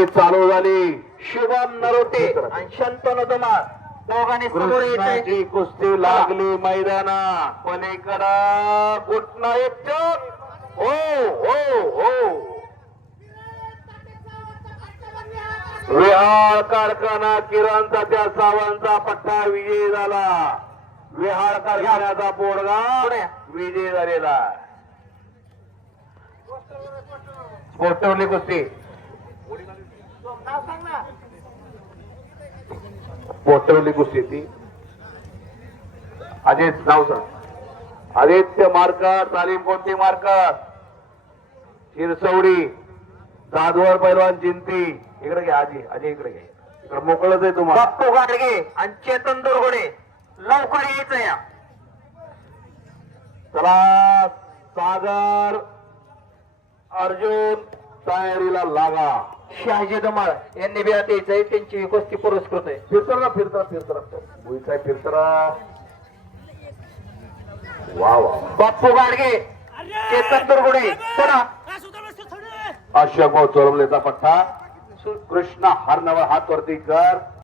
कुस्ती चालू झाली शुभम नरोटे आणि शंतनु दोघांनी समोर कुस्ती लागली मैदाना पलीकडा घुटना एक चक हो हो हो विहाळ कारखाना किरणचा त्या सावांचा पट्टा विजयी झाला विहाळ कारखान्याचा पोरगा. विजयी झालेला गोठवली कुस्ती पोटवली कुस्ती ती अजित नाव सांग. आदित्य मार्कर तालीम कोणती मार्कर? शिरसवडी दादवर पैलवान जिंती. इकडे घ्या आजी आजी इकडे घ्या इकडे मोकळच आहे तुम्हाला. बाप्पू गाडगे आणि चेतन दुर्गुडे. लवकर यायचं या. चला सागर अर्जुन तयारीला लागा. शहाजी धुमाळ यांनी बी आता यायचंय त्यांची कुस्ती पुरस्कृत आहे फिरतरा फिरतरा फिरतरा भुईचा फिरतरा वा वा. बाप्पू गाडगे चेतन दुर्गुडे चला. अशोक भाऊ चोरमलेचा पट्टा. कृष्ण हरनवर हात वरती कर.